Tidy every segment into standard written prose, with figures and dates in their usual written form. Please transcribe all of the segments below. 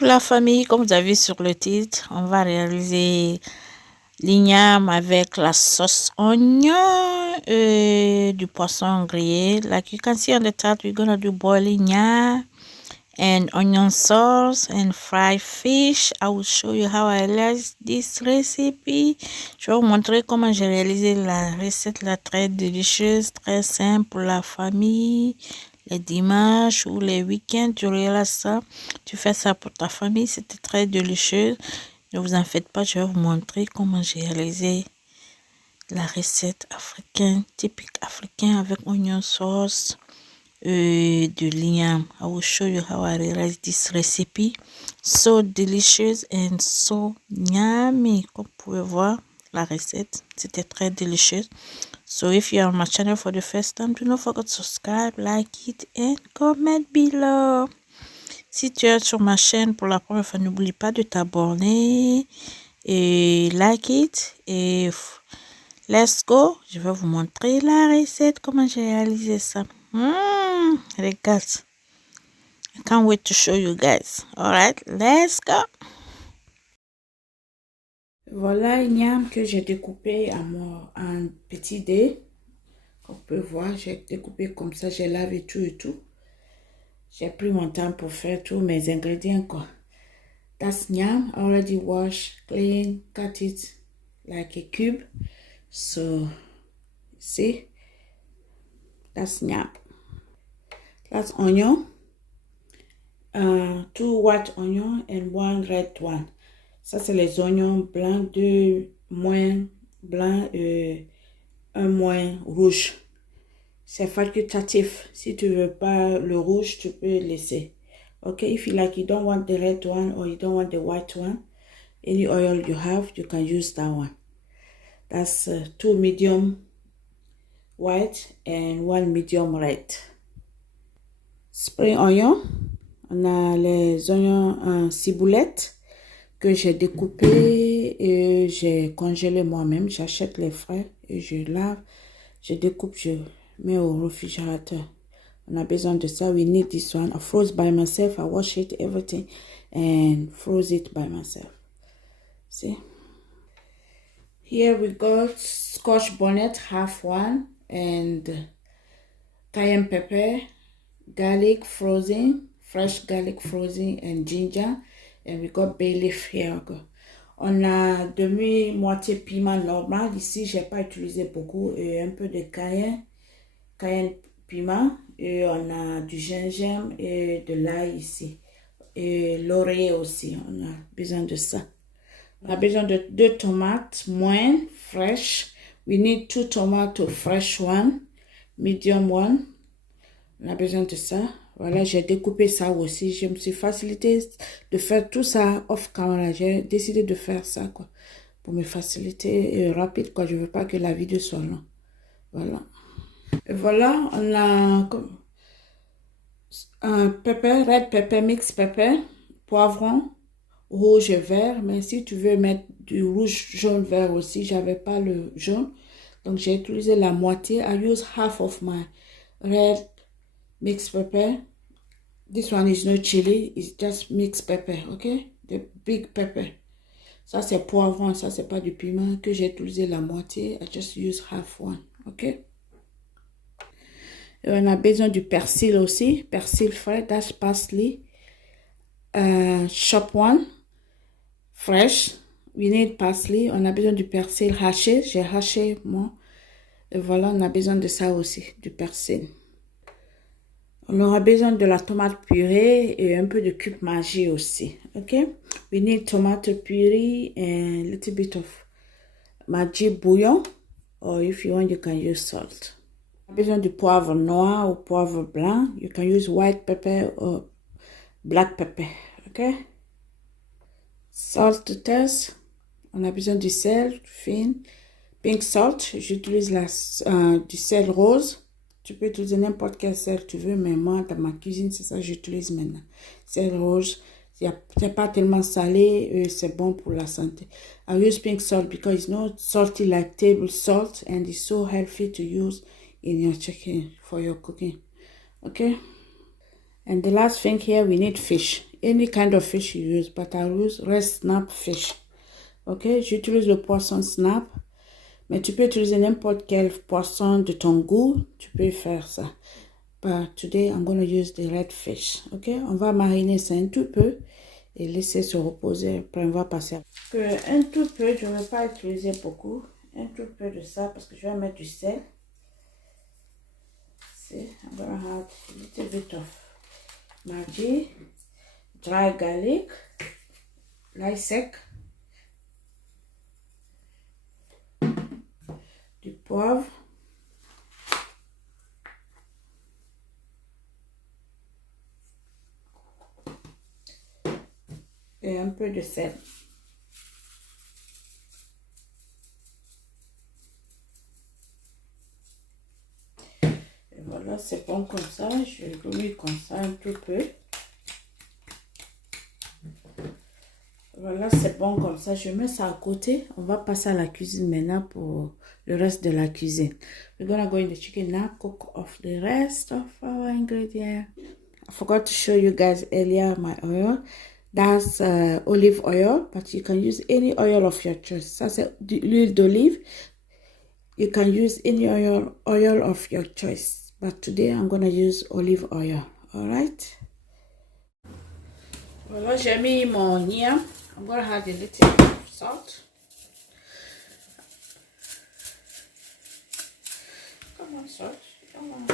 Donc la famille, comme vous avez vu sur le titre, on va réaliser l'igname avec la sauce oignon et du poisson grillé. Like you can see on the top, we're gonna do boiled igname and onion sauce and fried fish. I will show you how I realize this recipe. Je vais vous montrer comment j'ai réalisé la recette là, très délicieuse, très simple pour la famille. Les dimanches ou les week-ends, tu réalises ça. Tu fais ça pour ta famille, c'était très délicieux. Ne vous en faites pas, je vais vous montrer comment j'ai réalisé la recette africaine, typique africaine avec oignon sauce de l'igname. I will show you how I realized this recipe. So delicious and so yummy. Comme vous pouvez voir, la recette, c'était très délicieux. So if you are on my channel for the first time, do not forget to subscribe, like it and comment below. Si tu es sur ma chaîne pour la première fois, n'oublie pas de t'abonner et like it. Et let's go. Je vais vous montrer la recette, comment j'ai réalisé ça. Regarde. I can't wait to show you guys. Alright, let's go. Voilà l'igname que j'ai découpé en petits dés. Comme vous pouvez voir, j'ai découpé comme ça, j'ai lavé tout et tout. J'ai pris mon temps pour faire tous mes ingrédients quoi. That's yam, already washed, clean, cut it like a cube. So, see, that's yam. That's onion, 2 white onions and 1 red one. Ça c'est les oignons blancs, 2 moins blancs et 1 moins rouge. C'est facultatif. Si tu veux pas le rouge, tu peux laisser. Okay, if you like, you don't want the red one or you don't want the white one, any oil you have, you can use that one. That's 2 medium white and 1 medium red. Spring onion. On a les oignons en ciboulette que j'ai découpé et j'ai congelé moi-même. J'achète les frais et je lave. Je découpe, je mets au réfrigérateur. On a besoin de ça. We need this one. I froze by myself. I wash it, everything, and froze it by myself. See? Here we got Scotch bonnet, half one, and cayenne pepper, garlic frozen, fresh garlic frozen, and ginger. And we got bay leaf here. On a demi-moitié piment normal. Ici, j'ai pas utilisé beaucoup. Et un peu de cayenne piment. Et on a du gingembre et de l'ail ici. Et laurier aussi. On a besoin de ça. On a besoin de 2 tomates moins fresh. We need 2 tomatoes fresh one. Medium one. On a besoin de ça. Voilà, j'ai découpé ça aussi. Je me suis facilité de faire tout ça off camera. J'ai décidé de faire ça, quoi. Pour me faciliter rapide, quoi. Je veux pas que la vidéo soit longue. Voilà. Et voilà, on a un pepper, red pepper, mix pepper, poivron, rouge et vert. Mais si tu veux mettre du rouge, jaune, vert aussi, j'avais pas le jaune. Donc, j'ai utilisé la moitié. I use half of my red mixed pepper. This one is no chili, it's just mixed pepper, okay? The big pepper. Ça, c'est poivron, ça, c'est pas du piment que j'ai utilisé la moitié. I just use half one, okay? Et on a besoin du persil aussi, persil frais, that's parsley. Chop one, fresh. We need parsley. On a besoin du persil haché, j'ai haché moi. Et voilà, on a besoin de ça aussi, du persil. On aura besoin de la tomate purée et un peu de cube magie aussi. Ok? We need tomato puree and a little bit of magie bouillon. Or if you want, you can use salt. On a besoin du poivre noir ou poivre blanc. You can use white pepper or black pepper. Ok? Salt to taste. On a besoin du sel fin. Pink salt. J'utilise du sel rose. Tu peux utiliser n'importe quel sel tu veux, mais moi, dans ma cuisine, c'est ça que j'utilise maintenant. Sel rouge, c'est pas tellement salé, c'est bon pour la santé. I use pink salt because it's not salty like table salt and it's so healthy to use in your chicken for your cooking. Okay? And the last thing here, we need fish. Any kind of fish you use, but I use red snap fish. Ok, j'utilise le poisson snap. Mais tu peux utiliser n'importe quel poisson de ton goût. Tu peux faire ça. But today, I'm going to use the red fish. Ok, on va mariner ça un tout peu et laisser se reposer. Après, on va passer. Un tout peu, je ne vais pas utiliser beaucoup. Un tout peu de ça parce que je vais mettre du sel. See, I'm going to add a little bit of Maggi, dry garlic, l'ail sec, du poivre, et un peu de sel. Et voilà, c'est bon comme ça. Je remue comme ça un tout peu. Voilà, c'est bon comme ça. Je mets ça à côté. On va passer à la cuisine maintenant pour le reste de la cuisine. We're gonna go in the chicken now, cook off the rest of our ingredients. I forgot to show you guys earlier my oil. That's olive oil, but you can use any oil of your choice. Ça, c'est l'huile d'olive. You can use any oil of your choice. But today, I'm going to use olive oil. Alright? Voilà, j'ai mis mon yam. I'm going to add a little bit of salt. Come on, salt. Come on.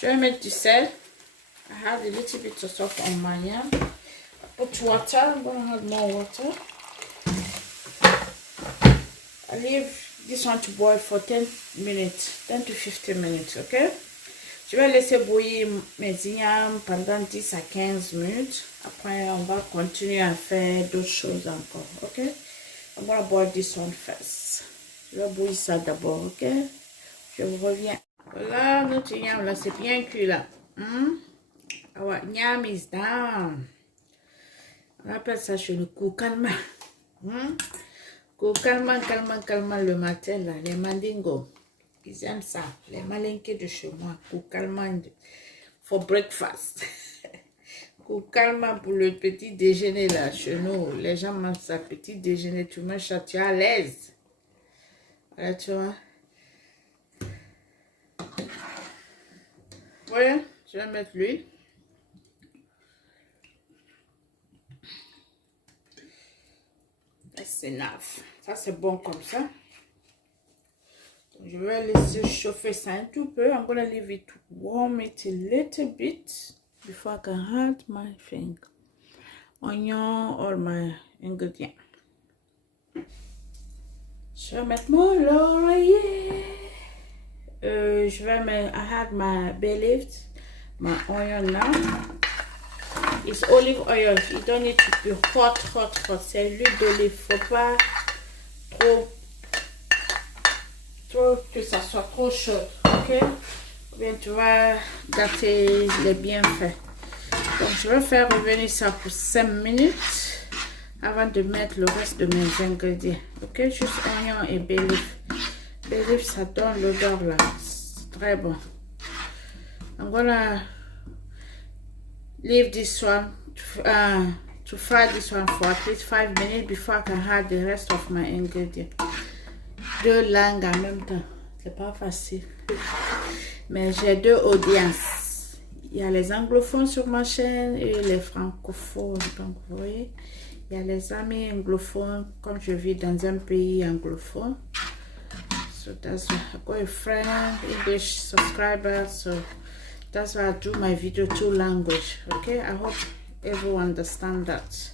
Je vais mettre du sel. I had a little bit of salt on my yam. I put water. I'm going to add more water. I leave this one to boil for 10 minutes, 10 to 15 minutes, ok? Je vais laisser bouillir mes yams pendant 10 à 15 minutes. Après, on va continuer à faire d'autres choses encore, ok? I'm going to boil this one first. Je vais bouillir ça d'abord, ok? Je vous reviens. Voilà, notre yam là, c'est bien cuit là. Our yam is done. On appelle ça chez le calme. Calmement le matin là, les mandingos, ils aiment ça, les malinqués de chez moi, calmement for breakfast. Calmement pour le petit déjeuner là, chez nous, les gens mangent ça, petit déjeuner, tu manges ça, tu es à l'aise. Voilà, tu vois. Voilà, je vais mettre l'huile. That's enough. Ça, c'est bon comme ça. Donc, je vais laisser chauffer ça un tout peu. I'm going to leave it warm it a little bit before I can add my thing. Onion, all my ingredients. Je vais mettre mon laurier. Je vais mettre, I had my bay leaf, my onion now. It's olive oil. You don't need to be hot. C'est l'huile d'olive. Faut pas trop que ça soit trop chaud. Ok? Ou bien tu vas gâter les bienfaits. Donc je vais faire revenir ça pour 5 minutes avant de mettre le reste de mes ingrédients. Ok? Juste oignon et bay leaf. Bay leaf, ça donne l'odeur là. C'est très bon. I'm gonna leave this one to fry this one for at least 5 minutes before I can add the rest of my ingredients. 2 langues en même temps, c'est pas facile. Mais j'ai 2 audiences. Il y a les anglophones sur ma chaîne et les francophones. Donc vous voyez, il y a les amis anglophones, comme je vis dans un pays anglophone. So that's why I got a friend, English subscriber, so that's why I do my video 2 languages. Okay, I hope everyone understand that.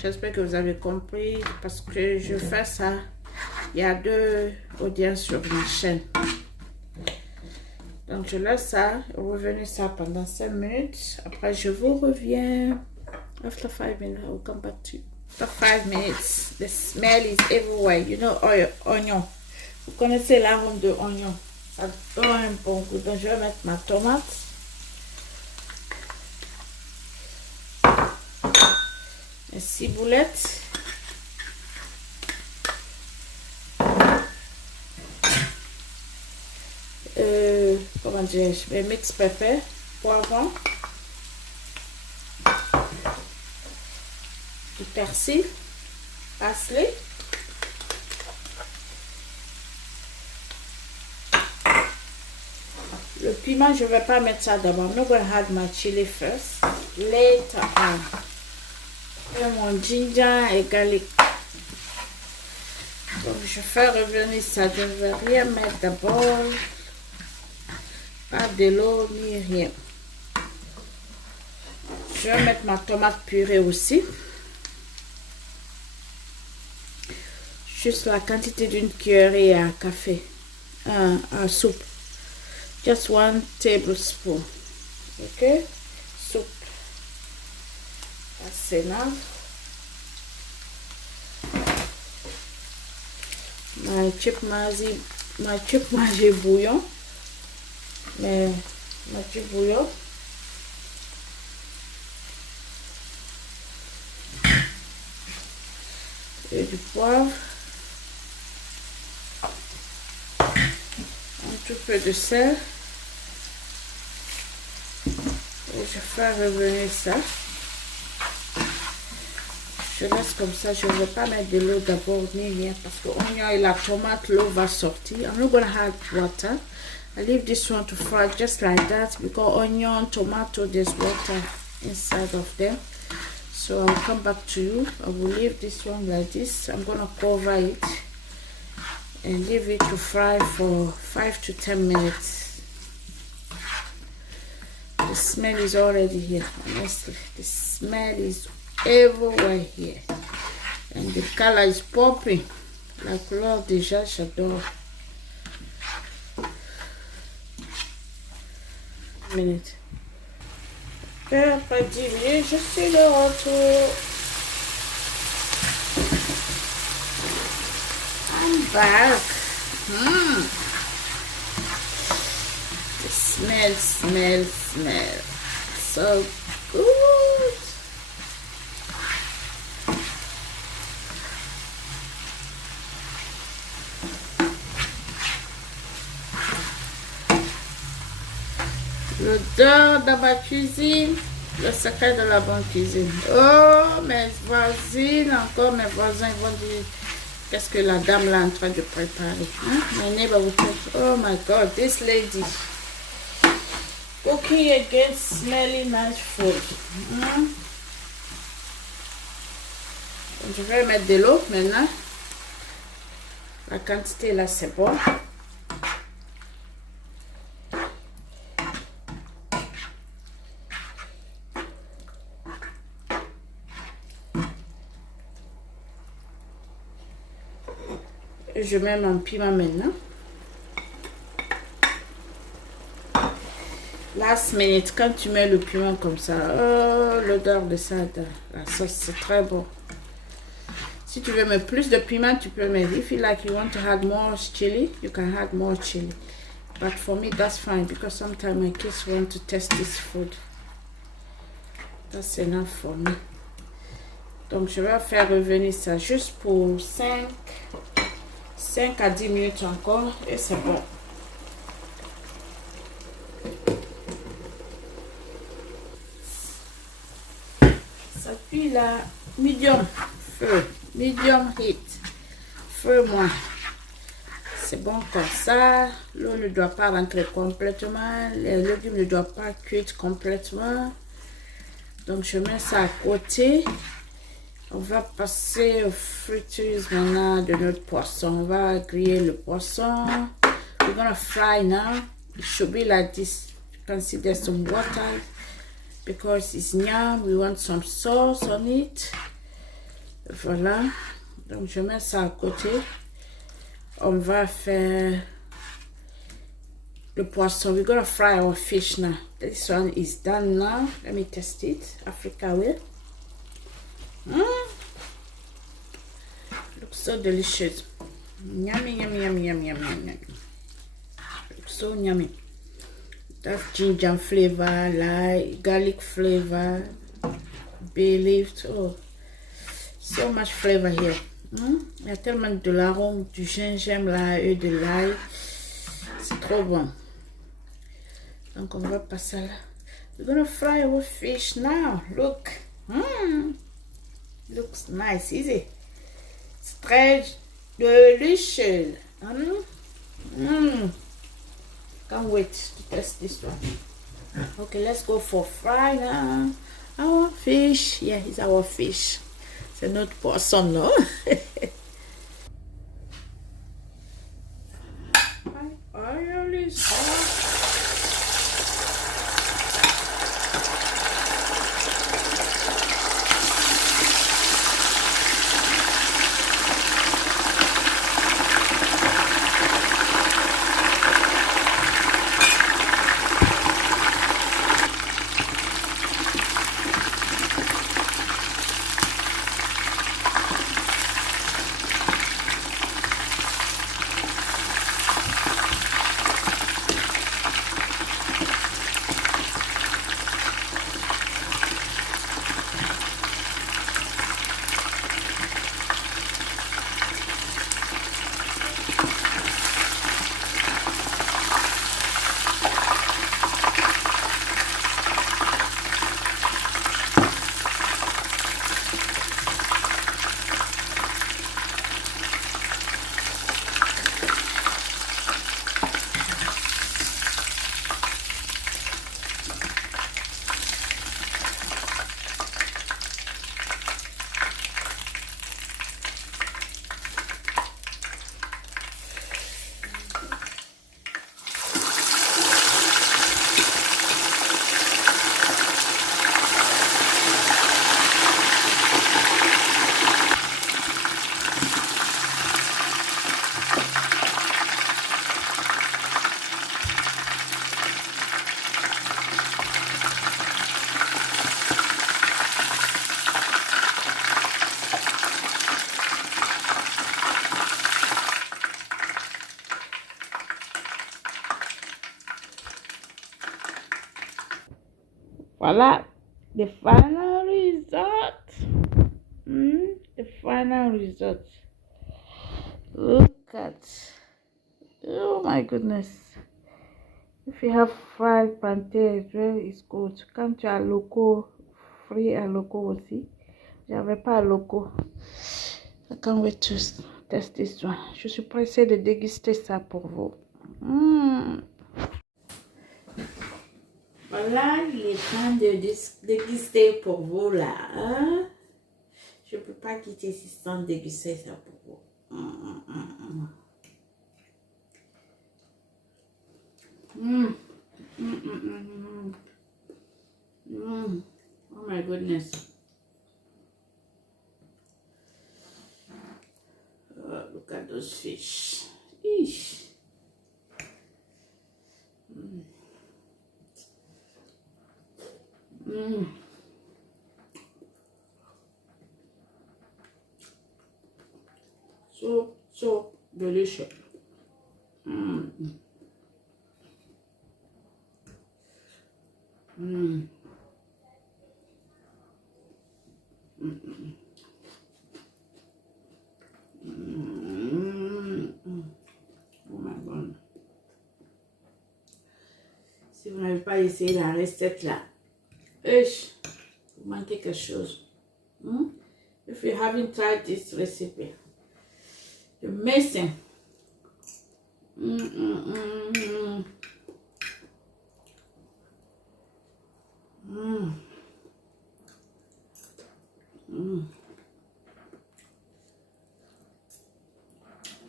J'espère que vous avez compris parce que je fais ça. Il y a 2 audiences sur ma chaîne. Donc je laisse ça, revenez ça pendant 5 minutes. Après je vous reviens. After 5 minutes, I will come back to you. After 5 minutes, the smell is everywhere. You know, oignon. Vous connaissez l'arôme de oignon. Ça donne un bon goût. Donc je vais mettre ma tomate. Mes ciboulettes. comment dire, mes mix pepper, poivron, du persil, parsley. Le piment, je ne vais pas mettre ça d'abord. I'm not going to add my chili first. Later on. Et mon ginger et garlic. Donc, je fais revenir ça. Je ne vais rien mettre d'abord. Pas de l'eau ni rien. Je vais mettre ma tomate purée aussi. Juste la quantité d'une cuillerée à café. À soupe. Just 1 tablespoon. Okay? Soup. That's enough. My chipmagi bouillon. Mais ma chip bouillon. Et du poivre. Un tout peu de sel. Et je fais revenir ça. Je laisse comme ça. Je ne vais pas mettre de l'eau d'abord ni rien parce que l'oignon et la tomate, l'eau va sortir. I'm not going to add water. I leave this one to fry just like that because onion, tomato, there's water inside of them. So I'll come back to you. I will leave this one like this. I'm going to cover it and leave it to fry for 5 to 10 minutes. The smell is already here, honestly. The smell is everywhere here. And the color is popping. La couleur déjà, j'adore. Minute. Et après 10 minutes, je suis de retour. I'm back. The smell so good. L'odeur dans ma cuisine, le secret de la bonne cuisine. Oh, mes voisines, encore mes voisins vont dire qu'est-ce que la dame là est en train de préparer. My neighbor will say, oh my God, this lady cooking against smelly nice food. Je vais mettre de l'eau maintenant. La quantité là c'est bon. Je mets mon piment maintenant. Last minute, quand tu mets le piment comme ça, oh, l'odeur de ça, la sauce, c'est très bon. Si tu veux mettre plus de piment, tu peux mettre. If you like, you want to add more chili, you can add more chili. But for me, that's fine because sometimes my kids want to test this food. That's enough for me. Donc, je vais faire revenir ça juste pour 5 à 10 minutes encore et c'est bon. Ça cuit là, medium feu, medium heat, feu moins. C'est bon comme ça. L'eau ne doit pas rentrer complètement, les légumes ne doivent pas cuire complètement. Donc je mets ça à côté. On va passer aux fritures maintenant de notre poisson. On va griller le poisson. We're gonna fry now. It should be like this. You can see there's some water because it's yum. We want some sauce on it. Voilà. Donc je mets ça à côté. On va faire le poisson. We're gonna fry our fish now. This one is done now. Let me test it. Africa way. Looks so delicious. Yummy, yummy, yummy, yummy, yummy, yummy. Looks so yummy. That's ginger flavor, like garlic flavor, bay leaf. Oh, so much flavor here. Il y a tellement de l'arôme du gingembre là et de l'ail. C'est trop bon. Donc, on va passer là. We're gonna fry our fish now. Look. Looks nice, easy. It's très delicious. Can't wait to test this one. Okay, let's go for fry now. Our fish. Yeah, it's our fish. C'est notre poisson, non? Oil is hot. Voila, the final result. The final result. Look at. Oh my goodness. If you have fried plantain, it's good. Quand tu as loco, frit à loco aussi. J'avais pas loco. I can't wait to test this one. Je suis pressée de déguster ça pour vous. Voilà, il est temps de déguster pour vous là. Hein? Je ne peux pas quitter ici sans déguster ça pour vous. Oh my goodness. Oh, look at those fish. Eesh. So delicious. Oh my God. Si vous n'avez pas essayé la recette là, vous manquez quelque chose. If you haven't tried this recipe, you're missing.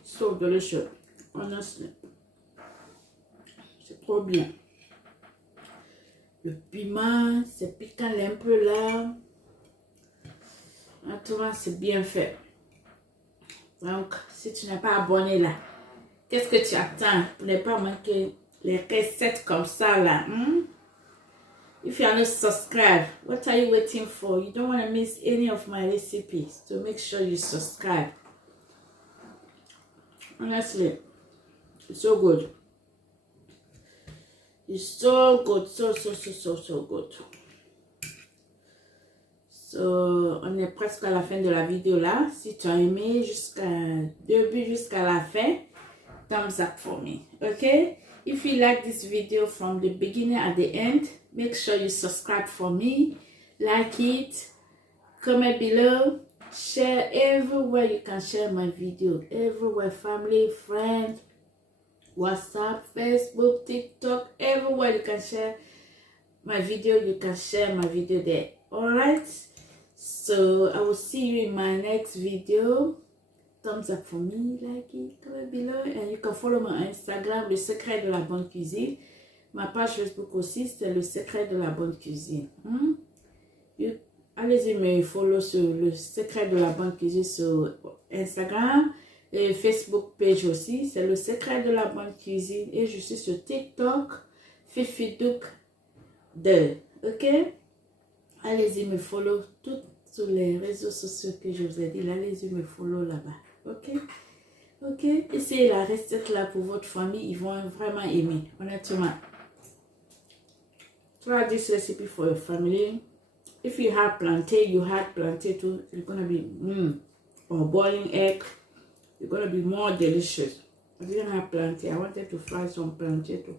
So delicious, honestly. C'est trop bien. Le piment, c'est piquant un peu là. Maintenant, c'est bien fait. Donc, si tu n'es pas abonné là, qu'est-ce que tu attends pour ne pas manquer les recettes comme ça là? If you are not subscribed, what are you waiting for? You don't want to miss any of my recipes. So make sure you subscribe. Honestly, it's so good. It's so good. So good. So, on est presque à la fin de la vidéo là. Si tu as aimé jusqu'à début jusqu'à la fin, thumbs up for me. Ok? If you like this video from the beginning at the end, make sure you subscribe for me, like it, comment below, share everywhere you can share my video, everywhere, family, friends, WhatsApp, Facebook, TikTok, everywhere you can share my video, you can share my video there. Alright, so I will see you in my next video. Thumbs up for me, like it, comment below, and you can follow my Instagram, Le Secret de la Bonne Cuisine. Ma page Facebook aussi, c'est Le Secret de la Bonne Cuisine. Allez-y me follow sur Le Secret de la Bonne Cuisine sur Instagram. Et Facebook page aussi, c'est Le Secret de la Bonne Cuisine. Et je suis sur TikTok, Fifidouk 2. Ok? Allez-y me follow sur les réseaux sociaux que je vous ai dit. Allez-y me follow là-bas. Ok? Ok? Essayez la recette là pour votre famille. Ils vont vraiment aimer. Honnêtement. Try this recipe for your family. If you have plantain, you had plantain too. It's gonna be or boiling egg. It's gonna be more delicious. I didn't have plantain. I wanted to fry some plantain too,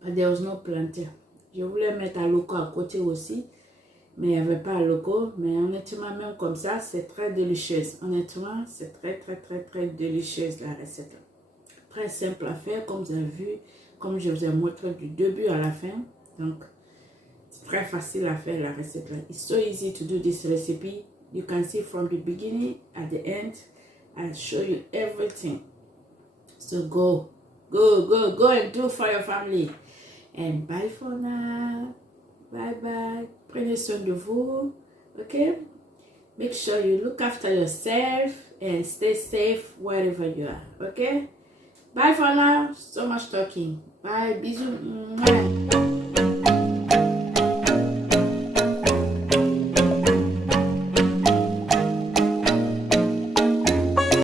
but there was no plantain. Je voulais mettre un loco à côté aussi, mais il n'y avait pas un loco. Mais honnêtement, même comme ça, c'est très délicieux. Honnêtement, c'est très délicieuse la recette. Très simple à faire, comme vous avez vu, comme je vous ai montré du début à la fin. Donc, c'est très facile à faire la recette. It's so easy to do this recipe. You can see from the beginning at the end. I'll show you everything. So go and do for your family. And bye for now. Bye. Prenez soin de vous. Okay? Make sure you look after yourself and stay safe wherever you are. Okay? Bye for now. So much talking. Bye. Bisous.